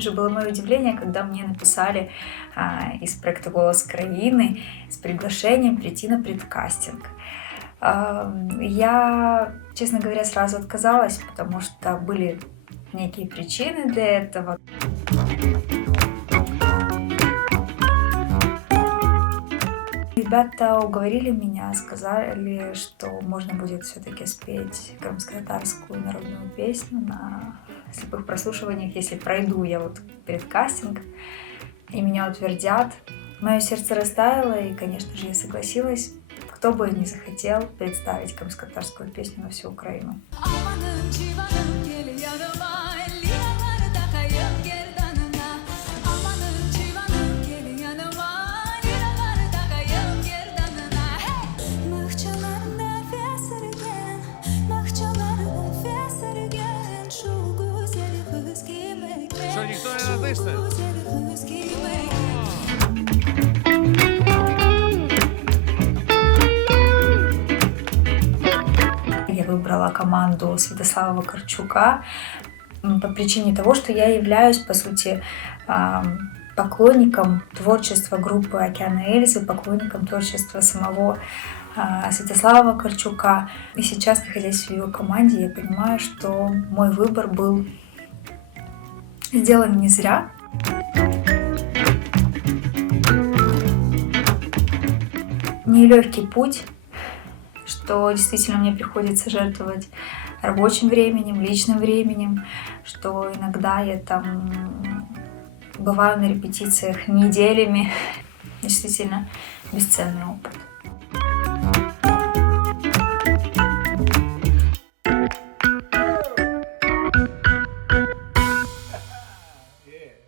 каким же было мое удивление, когда мне написали из проекта «Голос Краины» с приглашением прийти на предкастинг. Я, честно говоря, сразу отказалась, потому что были некие причины для этого. Ребята уговорили меня, сказали, что можно будет все-таки спеть крымско-татарскую народную песню на слепых прослушиваниях, если пройду я вот предкастинг и меня утвердят. Мое сердце растаяло, и, конечно же, я согласилась. Кто бы не захотел представить крымско-татарскую песню на всю Украину. Що, ніхто не натисне? Я выбрала команду Святослава Вакарчука по причине того, что я являюсь, по сути, поклонником творчества группы «Океан и Эльзы», поклонником творчества самого Святослава Вакарчука. И сейчас, находясь в его команде, я понимаю, что мой выбор был сделан не зря. Нелегкий путь, что действительно мне приходится жертвовать рабочим временем, личным временем, что иногда я там бываю на репетициях неделями. Действительно бесценный опыт.